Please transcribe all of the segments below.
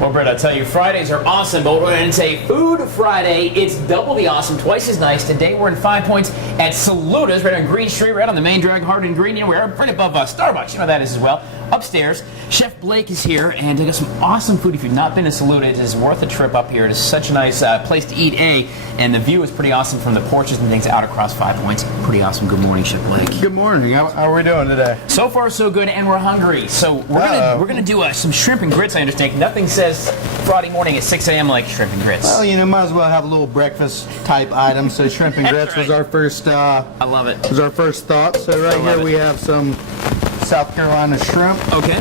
Well, Brett, I'll tell you, Fridays are awesome, but when it's a Food Friday, it's double the awesome, twice as nice. Today we're in 5 Points at Saluda's, right on Green Street, right on the main drag, hard and green. You know, we're right above Starbucks. You know that is as well. Upstairs, Chef Blake is here, and they got some awesome food. If you've not been to Saluda, it is worth a trip up here. It is such a nice place to eat, and the view is pretty awesome from the porches and things out across 5 Points. Pretty awesome. Good morning, Chef Blake. Good morning. How are we doing today? So far, so good, and we're hungry. So we're gonna do some shrimp and grits. I understand. Nothing says Friday morning at 6 a.m. like shrimp and grits. Well, you know, might as well have a little breakfast type item. So shrimp and grits was our first. I love it. Was our first thought. So right here we have some South Carolina shrimp. Okay.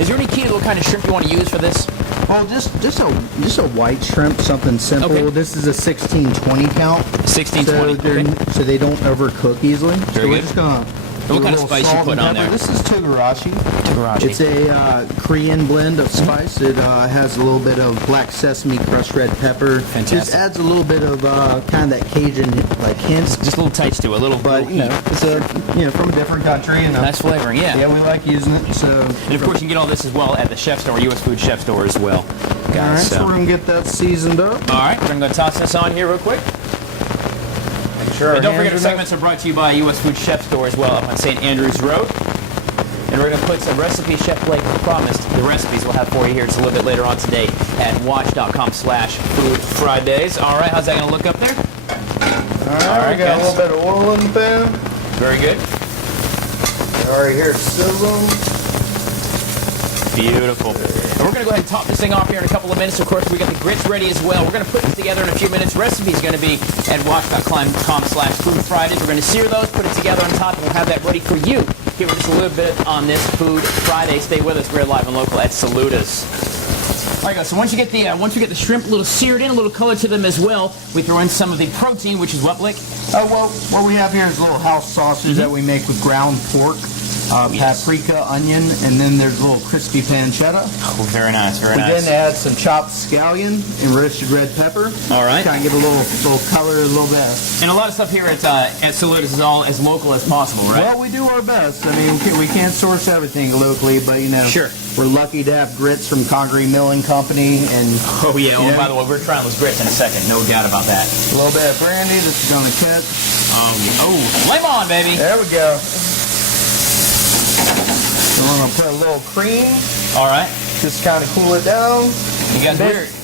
Is there any key to what kind of shrimp you want to use for this? Well, just a white shrimp, something simple. Okay. This is a 16-20 count. 16-20. So they don't overcook easily. Very so good. we're just gonna. What kind of spice you put on there? This is togarashi. Togarashi. It's a Korean blend of spice. It has a little bit of black sesame, crushed red pepper. Fantastic. Just adds a little bit of kind of that Cajun like hints. Just a little touch to it, a little. But you know, it's from a different country. You know. Nice flavoring, yeah. Yeah, we like using it. So. And of course, you can get all this as well at the Chef Store, U.S. Food Chef Store as well. Guys, all right, so we're gonna get that seasoned up. All right, we're gonna toss this on here real quick. Sure. And don't forget our segments are brought to you by U.S. Food Chef Store as well up on St. Andrews Road. And we're going to put some recipes Chef Blake promised. The recipes we'll have for you here just a little bit later on today at WACH.com/Food Fridays. All right, how's that going to look up there? All right, we got a little bit of oil in the pan. Very good. All right, here it's sizzling. Beautiful. And we're going to go ahead and top this thing off here in a couple of minutes. Of course, we got the grits ready as well. We're going to put this together in a few minutes. Recipe is going to be at watch.com/Food Fridays. We're going to sear those, put it together on top, and we'll have that ready for you. Here with us a little bit on this Food Friday. Stay with us. We're live and local at Saluda's. All right, guys. So once you get the shrimp a little seared in, a little color to them as well, we throw in some of the protein, which is what, Blake? Oh well, what we have here is a little house sausage that we make with ground pork. Paprika, onion, and then there's a little crispy pancetta. Oh, very nice, very nice. We then add some chopped scallion and roasted red pepper. All right. Kind of give a little color, a little bit. And a lot of stuff here at Saluda's is all as local as possible, right? Well, we do our best. I mean, we can't source everything locally, but you know, sure. We're lucky to have grits from Congaree Milling Company, and oh yeah. Oh, by the way, we're trying those grits in a second, no doubt about that. A little bit of brandy. This is gonna catch. Oh, flame on, baby. There we go. We're going to put a little cream. All right. Just kind of cool it down. You guys,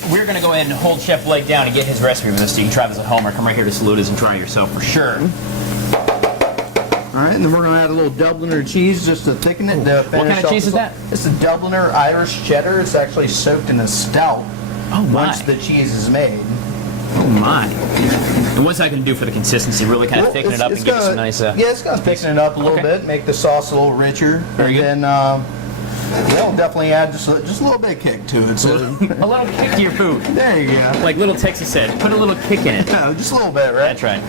we're going to go ahead and hold Chef Blake down and get his recipe with us so you can try this at home or come right here to Saluda's and try it yourself for sure. All right, and then we're going to add a little Dubliner cheese just to thicken it. To what kind of cheese is that? It's a Dubliner Irish cheddar. It's actually soaked in a stout once the cheese is made. Oh, my. And what's that going to do for the consistency? Really kind of thicken it up and give it some nice... yeah, it's going to thicken it up a little bit, make the sauce a little richer. Very good. And then, we'll definitely add just a little bit of kick to it. So. A little kick to your food. There you go. Like Little Texas said, put a little kick in it. No, just a little bit, right? That's right.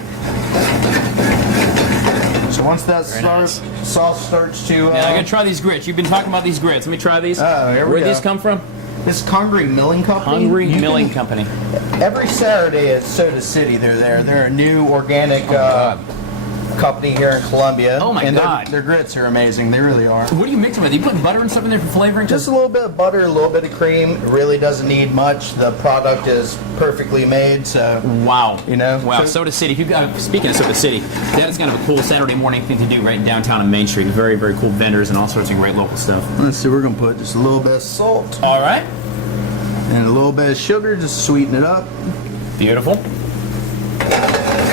So once that sauce starts to... Now, I'm going to try these grits. You've been talking about these grits. Let me try these. Here we go. Where'd these come from? This is Congaree Milling Company. Congaree Milling Company. Every Saturday at Soda City, they're there. They're a new organic company here in Columbia. Oh my God. Their grits are amazing. They really are. What do you mix them with? You put butter and stuff in there for flavoring? Just a little bit of butter, a little bit of cream. It really doesn't need much. The product is perfectly made, so... Wow. You know? Wow, Soda City. Speaking of Soda City, that is kind of a cool Saturday morning thing to do right downtown on Main Street. Very, very cool vendors and all sorts of great local stuff. Let's see, we're going to put just a little bit of salt. All right. And a little bit of sugar just to sweeten it up. Beautiful.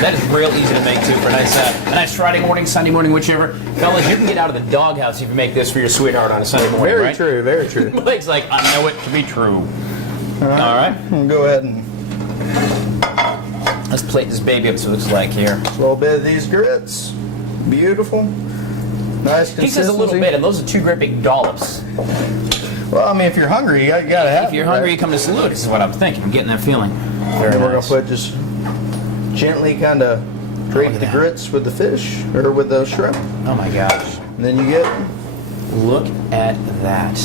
That is real easy to make too for a nice Friday morning, Sunday morning, whichever. Fellas, you can get out of the doghouse if you make this for your sweetheart on a Sunday morning, Very right? true, very true. Blake's like, I know it to be true. All right. We'll go ahead and... Let's plate this baby up so it looks like here. A little bit of these grits. Beautiful. Nice consistency. He says a little bit, and those are two great big dollops. Well, I mean, if you're hungry, you gotta have it. If you're hungry, you come to Saluda. This is what I'm thinking. I'm getting that feeling. Very and we're nice. gonna put just gently kind of drape the grits with the fish or with the shrimp. Oh my gosh! And then you get. Look at that.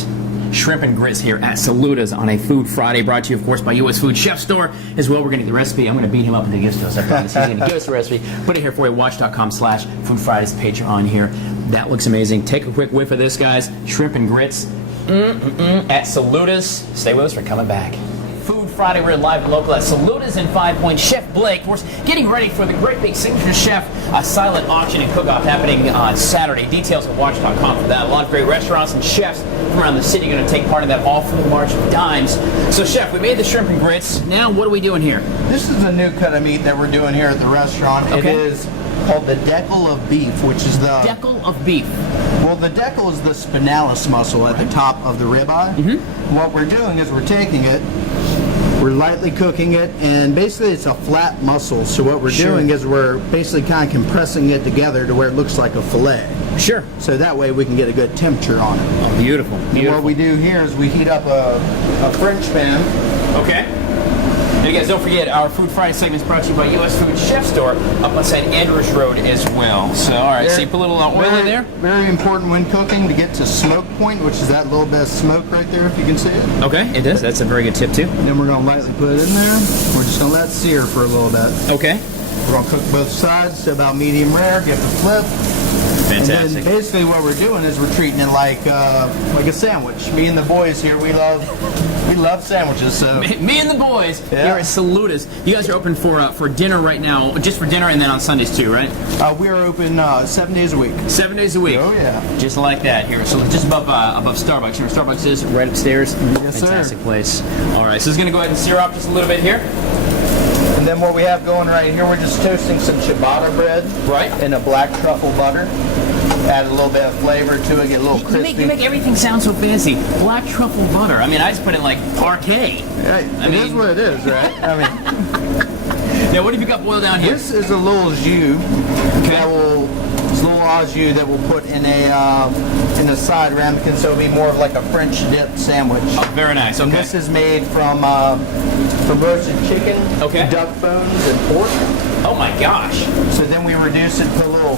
shrimp and grits here at Saluda's on a Food Friday, brought to you, of course, by US Food Chef Store as well. We're going to get the recipe. I'm going to beat him up until he gives it to us. I promise. He's going to give us the recipe. Put it here for you. WACH.com/Food Fridays page on here. That looks amazing. Take a quick whiff of this, guys. Shrimp and grits at Saluda's. Stay with us. We're coming back. Food Friday, we're live and local at Saluda's in 5 Points. Chef Blake, of course, getting ready for the Great Big Signature Chef silent auction and cook-off happening on Saturday. Details at watch.com for that. A lot of great restaurants and chefs from around the city going to take part in that, all from the March of Dimes. So, Chef, we made the shrimp and grits. Now, what are we doing here? This is a new cut of meat that we're doing here at the restaurant. Okay. It is called the decal of beef, which is the... Decal of beef. Well, the decal is the spinalis muscle at the top of the ribeye. Mm-hmm. What we're doing is we're taking it, we're lightly cooking it, and basically it's a flat muscle. So what we're doing is we're basically kind of compressing it together to where it looks like a fillet. Sure. So that way we can get a good temperature on it. Oh, beautiful. And what we do here is we heat up a French pan. Okay. And you guys, don't forget, our Food Friday segment is brought to you by US Food Chef Store up outside Andrews Road as well. So, all right, so you put a little oil in there? Very important when cooking to get to smoke point, which is that little bit of smoke right there, if you can see it. Okay, it does. That's a very good tip, too. And then we're going to lightly put it in there. We're just going to let it sear for a little bit. Okay. We're going to cook both sides to about medium rare, get the flip. Fantastic. And then basically what we're doing is we're treating it like a sandwich. Me and the boys here, we love sandwiches. So me and the boys here at Saluda's. You guys are open for dinner right now, just for dinner, and then on Sundays too, right? We are open 7 days a week. 7 days a week. Oh yeah. Just like that here. So just above Starbucks. You know where Starbucks is? Right upstairs. Yes, Fantastic sir. place. All right. So it's going to go ahead and sear off just a little bit here. And then what we have going right here, we're just toasting some ciabatta bread. Right. In a black truffle butter. Add a little bit of flavor to it, get a little crispy. You make everything sound so fancy. Black truffle butter. I mean, I just put in like parquet. Right. It is what it is, right? I mean, now, what have you got boiled down here? this is a little jus it's a little au jus that we'll put in a side ramekin, so it'll be more of like a French dip sandwich. Oh, very nice. Okay. And this is made from roasted chicken, duck bones, and pork. Oh my gosh. So then we reduce it to a little.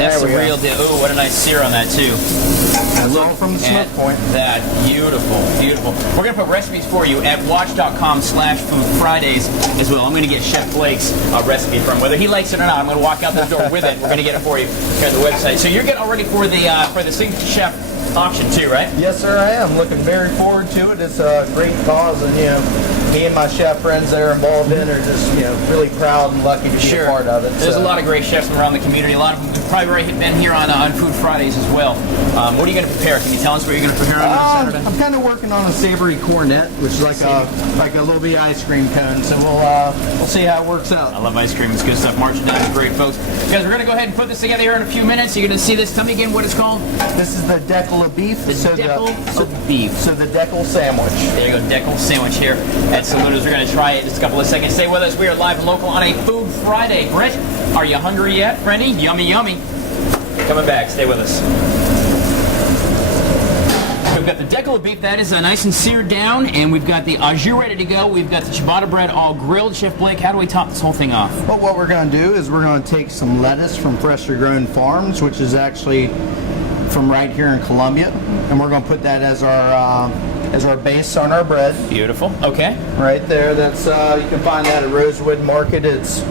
That's the real deal. Oh, what a nice sear on that too. That's all from the smoke point. That beautiful, beautiful. We're gonna put recipes for you at watch.com/Food Fridays as well. I'm gonna get Chef Blake's recipe from whether he likes it or not. I'm gonna walk out the door with it. We're gonna get it for you here on the website. So you're getting all ready for the Signature Chef auction too, right? Yes, sir. I am looking very forward to it. It's a great cause, and me and my chef friends that are involved in are just really proud and lucky to be a part of it. There's a lot of great chefs around the community. A lot of them have probably already been here on Food Fridays as well. What are you going to prepare? Can you tell us what you're going to prepare on Saturday? I'm kind of working on a savory cornet, which is like a little bitty ice cream cone. So we'll see how it works out. I love ice cream. It's good stuff. Marching down is great, folks. Guys, we're going to go ahead and put this together here in a few minutes. You're going to see this. Tell me again what it's called. This is the decal of beef. The decal of beef. So the decal sandwich. There you go, decal sandwich here at Saluda's. We're going to try it in just a couple of seconds. Stay with us. We are live and local on a Food Friday. Brett, are you hungry yet, friendy? Yummy, yummy. Coming back. Stay with us. We've got the decal of beef. That is nice and seared down. And we've got the au jus ready to go. We've got the ciabatta bread all grilled. Chef Blake, how do we top this whole thing off? Well, what we're going to do is we're going to take some lettuce from Freshly Grown Farms, which is actually from right here in Columbia. And we're going to put that as our base on our bread. Beautiful. Okay. Right there. That's you can find that at Rosewood Market. It's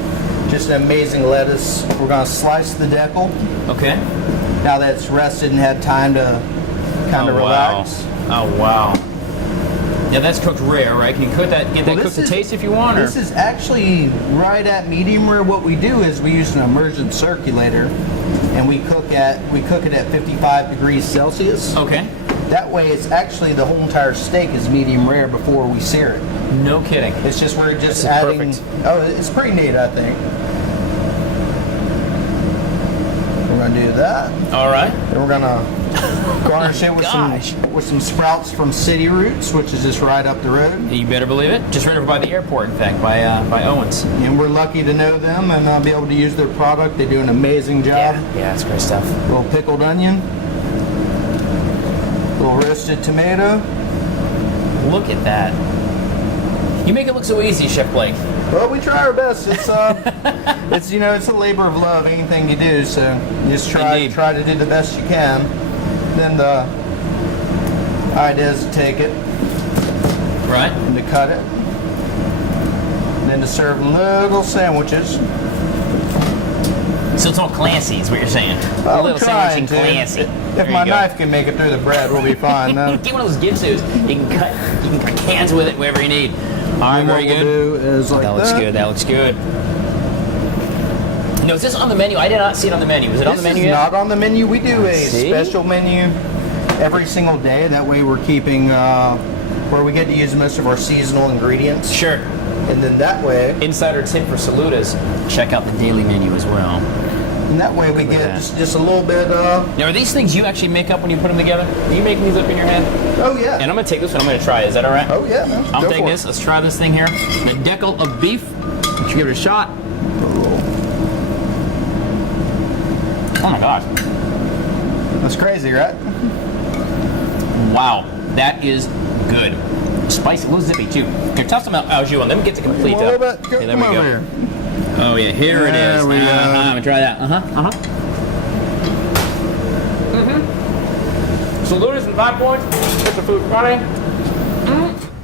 just an amazing lettuce. We're going to slice the decal. Okay. Now that it's rested and had time to kind of relax. Wow. Oh, wow. Yeah, that's cooked rare, right? Can you get that cooked to taste if you want? Or? This is actually right at medium rare. What we do is we use an immersion circulator, and we cook it at 55 degrees Celsius. Okay. That way, it's actually the whole entire steak is medium rare before we sear it. No kidding. It's just we're just adding. Perfect. Oh, it's pretty neat, I think. We're gonna do that. All right. Then we're gonna garnish it with some sprouts from City Roots, which is just right up the road. You better believe it. Just right over by the airport, in fact, by Owens. And we're lucky to know them and be able to use their product. They do an amazing job. Yeah, it's great stuff. A little pickled onion. A little roasted tomato. Look at that. You make it look so easy, Chef Blake. Well, we try our best. It's it's a labor of love. Anything you do, so you just try to do the best you can. Then idea is to take it Right. and to cut it. And then to serve little sandwiches. So it's all classy, is what you're saying. Well, a little trying sandwich and classy. If my knife can make it through the bread, we'll be fine. Get one of those Gibsus. You can cut cans with it, whatever you need. All right, very what good. we'll do is like That looks good. That looks good. Now, is this on the menu? I did not see it on the menu. Is it on the menu This is yet? not on the menu. We do a See? special menu every single day. That way we're keeping where we get to use most of our seasonal ingredients. Sure. And then that way, Insider tip for Saludas: check out the daily menu as well. and that way we Look get at just a little bit Now, are these things you actually make up when you put them together? Are you making these up in your head? oh yeah. And I'm going to take this one. I'm going to try it. Is that all right? Oh yeah, man. I'll Go take for this. Let's try this thing here. The decal of beef. Let's give it a shot. Oh my gosh. That's crazy, right? Wow. That is good. Spicy, a little zippy too. Here, toss them out au jus on. Let me get to complete A little though. bit. Okay, there Come we go. over here. Oh yeah, here it There is. we go. I'm gonna try that. Saludas and 5 points. Get the food Friday.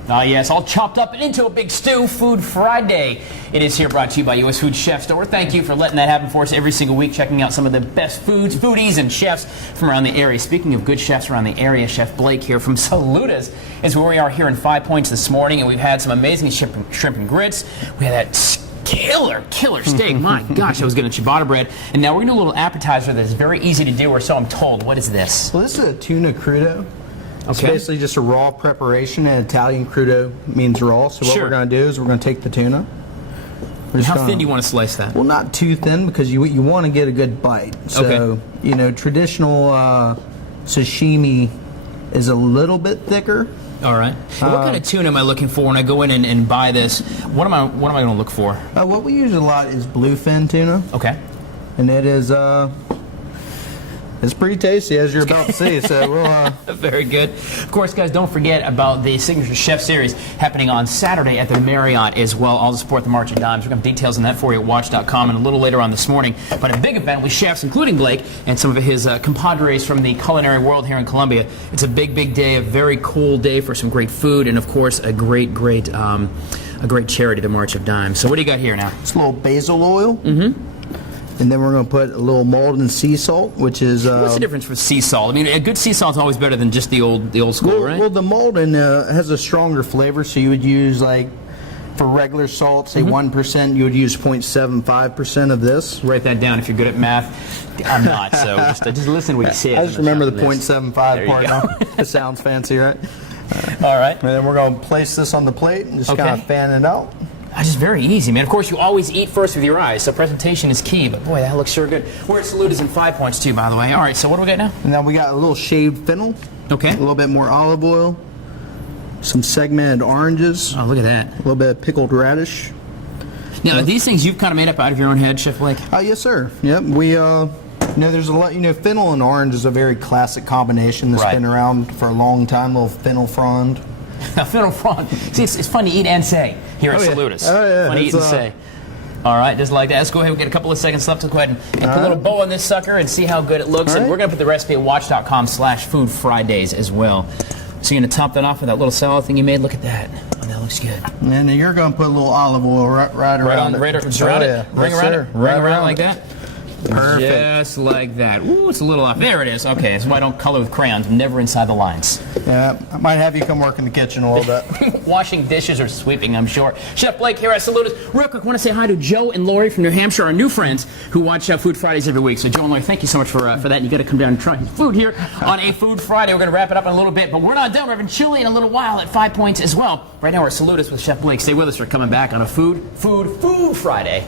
Ah yes, all chopped up and into a big stew. Food Friday. It is here, brought to you by U.S. Food Chef Store. Thank you for letting that happen for us every single week, checking out some of the best foodies and chefs from around the area. Speaking of good chefs around the area, Chef Blake here from Saluda's is where we are here in 5 Points this morning, and we've had some amazing shrimp and grits. We had that killer steak. My gosh, I was getting ciabatta bread. And now we're going to do a little appetizer that's very easy to do, or so I'm told. What is this? Well, this is a tuna crudo. It's Okay. basically just a raw preparation, and Italian crudo means raw. So what Sure. we're going to do is we're going to take the tuna. We're just How gonna- thin do you want to slice that? Well, not too thin because you want to get a good bite. So, Okay. you know, traditional sashimi is a little bit thicker. All right. Well, what kind of tuna am I looking for when I go in and buy this? What am I going to look for? What we use a lot is bluefin tuna, Okay. and it is it's pretty tasty as you're about to see. So we'll Very good. Of course, guys, don't forget about the Signature Chef Series happening on Saturday at the Marriott as well, all to support the March of Dimes. We're going to have details on that for you at WACH.com and a little later on this morning. But a big event with chefs, including Blake and some of his compadres from the culinary world here in Columbia. It's a big day, a very cool day for some great food, and of course, a great charity, the March of Dimes. So what do you got here now? it's a little basil oil. Mm-hmm. And then we're going to put a little Malden sea salt, which is What's the difference with sea salt? I mean, a good sea salt is always better than just the old school, right? Well, the Malden has a stronger flavor, so you would use like for regular salt, say 1%, you would use 0.75% of this. Write that down if you're good at math. I'm not, so just listen to what you say. I just remember the 0.75 There you part. go. Now. It sounds fancy, right? All right. And then we're going to place this on the plate and just Okay. kind of fan it out. That's just very easy, man. Of course, you always eat first with your eyes, so presentation is key. But boy, that looks sure good. We're at Saluda's in 5 Points too, by the way. All right, so what do we got now? And then we got a little shaved fennel, Okay. a little bit more olive oil, some segmented oranges, Oh, look at that. a little bit of pickled radish. Now, are these things you've kind of made up out of your own head, Chef Blake? Oh, yes, sir. Yep. We, there's a lot, fennel and orange is a very classic combination that's Right. been around for a long time, little fennel frond. Now, fennel frond. See, it's fun to eat and say here at Oh, yeah. Saluda's. Oh, yeah. Fun to eat and It's, say. All right, just like that. Let's go ahead and get a couple of seconds left. Let's go ahead and put a little bow on this sucker and see how good it looks. All And right. we're going to put the recipe at watch.com/Food Fridays as well. So you're going to top that off with that little salad thing you made. Look at that. Oh, that looks good. And then you're going to put a little olive oil right around it. Right around Oh, it. yeah. Ring Yes, around sir. it. Ring Right around like that. Perfect. Just like that. Ooh, it's a little off. There it is. Okay, that's why I don't color with crayons. I'm never inside the lines. Yeah, I might have you come work in the kitchen a little bit. Washing dishes or sweeping, I'm sure. Chef Blake here at Saluda's. Real quick, I want to say hi to Joe and Lori from New Hampshire, our new friends who watch Food Fridays every week. So Joe and Lori, thank you so much for that. You got to come down and try his food here on a Food Friday. We're going to wrap it up in a little bit, but we're not done. We're having chili in a little while at 5 Points as well. Right now we're at Saluda's with Chef Blake. Stay with us. We're coming back on a Food Friday.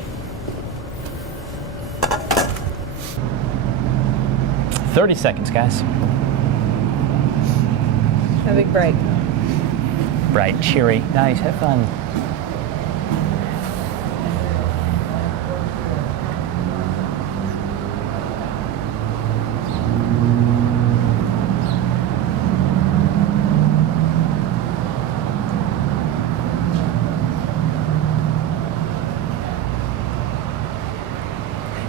30 seconds, guys. A big break. Bright, cheery. Nice. Have fun.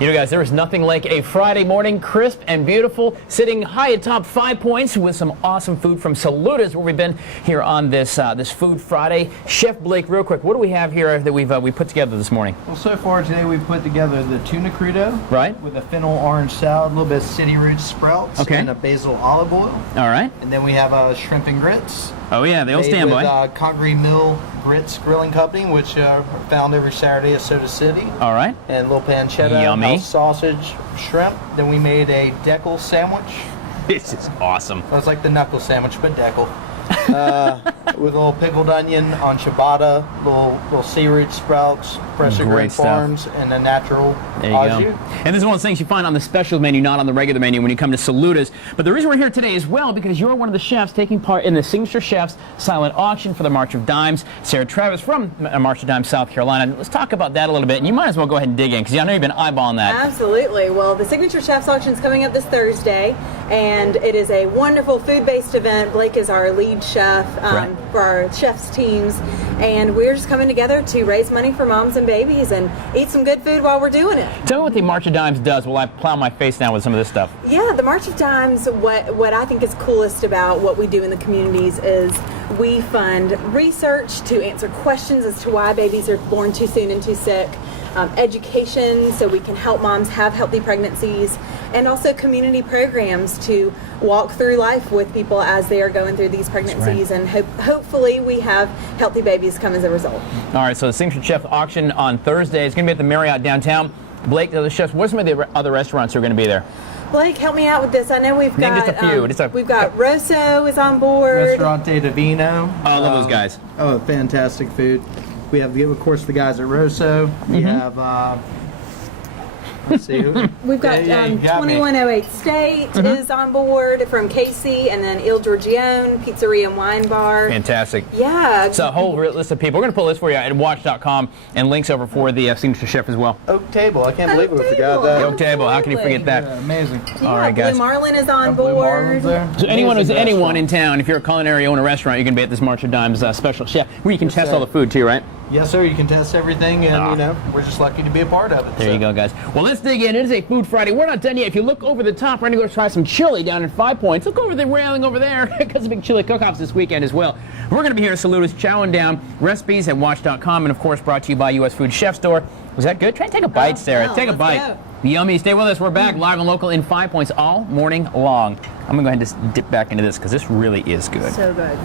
You know, guys, there is nothing like a Friday morning, crisp and beautiful, sitting high atop 5 points with some awesome food from Saluda's, where we've been here on this this Food Friday. Chef Blake, real quick, what do we have here that we put together this morning? Well, so far today we've put together the tuna crudo, right, with a fennel orange salad, a little bit of city root sprouts, okay, and a basil olive oil. All right. And then we have shrimp and grits. Oh yeah, the old standby. With Concrete Mill Grits Grilling Company, which are found every Saturday at Soda City. All right. And a little pancetta, yummy sausage, shrimp. Then we made a deckle sandwich. This is awesome. That's like the knuckle sandwich, but deckle. With a little pickled onion on ciabatta, little sea root sprouts, fresh green farms, and a natural au jus. And this is one of the things you find on the special menu, not on the regular menu when you come to Saluda's. But the reason we're here today is, well, because you're one of the chefs taking part in the Signature Chefs silent auction for the March of Dimes. Sarah Travis from March of Dimes, South Carolina. Let's talk about that a little bit. And you might as well go ahead and dig in, because I know you've been eyeballing that. Absolutely. Well, the Signature Chefs auction is coming up this Thursday, and it is a wonderful food-based event. Blake is our lead chef for our chefs teams, and we're just coming together to raise money for moms and babies and eat some good food while we're doing it. Tell me what the March of Dimes does while I plow my face down with some of this stuff. Yeah, the March of Dimes, what I think is coolest about what we do in the communities is we fund research to answer questions as to why babies are born too soon and too sick, education so we can help moms have healthy pregnancies, and also community programs to walk through life with people as they are going through these pregnancies, and hopefully we have healthy babies come as a result. All right, so the Signature Chef auction on Thursday is going to be at the Marriott downtown. Blake, the other chefs, what are some of the other restaurants who are going to be there? Blake, help me out with this. I know we've Name got just a few. we've got Rosso is on board. Restaurante Divino. Oh, I love those guys. Oh, fantastic food. We have, of course, the guys at Rosso. We have, let's see who. We've got 2108 State is on board from Casey, and then Il Giorgione, Pizzeria and Wine Bar. Fantastic. Yeah. It's a whole list of people. We're going to pull this for you at WACH.com, and links over for the Signature Chef as well. Oak Table. I can't believe we forgot that. Oak Table. How can you forget that? Yeah, amazing. Yeah, all right, guys. Blue Marlin is on board. So anyone in town, if you're a culinary own a restaurant, you're going to be at this March of Dimes special chef, where you can test all the food too, right? Yes, sir. You can test everything, and you know, we're just lucky to be a part of it. There you go, guys. Well, let's dig in. It is a Food Friday. We're not done yet. If you look over the top, we're going to go try some chili down in 5 Points. Look over the railing over there, because the big chili cook-offs this weekend as well. We're going to be here at Saluda's chowing down recipes at WACH.com, and of course brought to you by U.S. Food Chef Store. Was that good? Try and take a bite, Sarah. Take a bite. Go. Yummy. Stay with us. We're back live and local in 5 Points all morning long. I'm going to go ahead and just dip back into this, because this really is good. So good.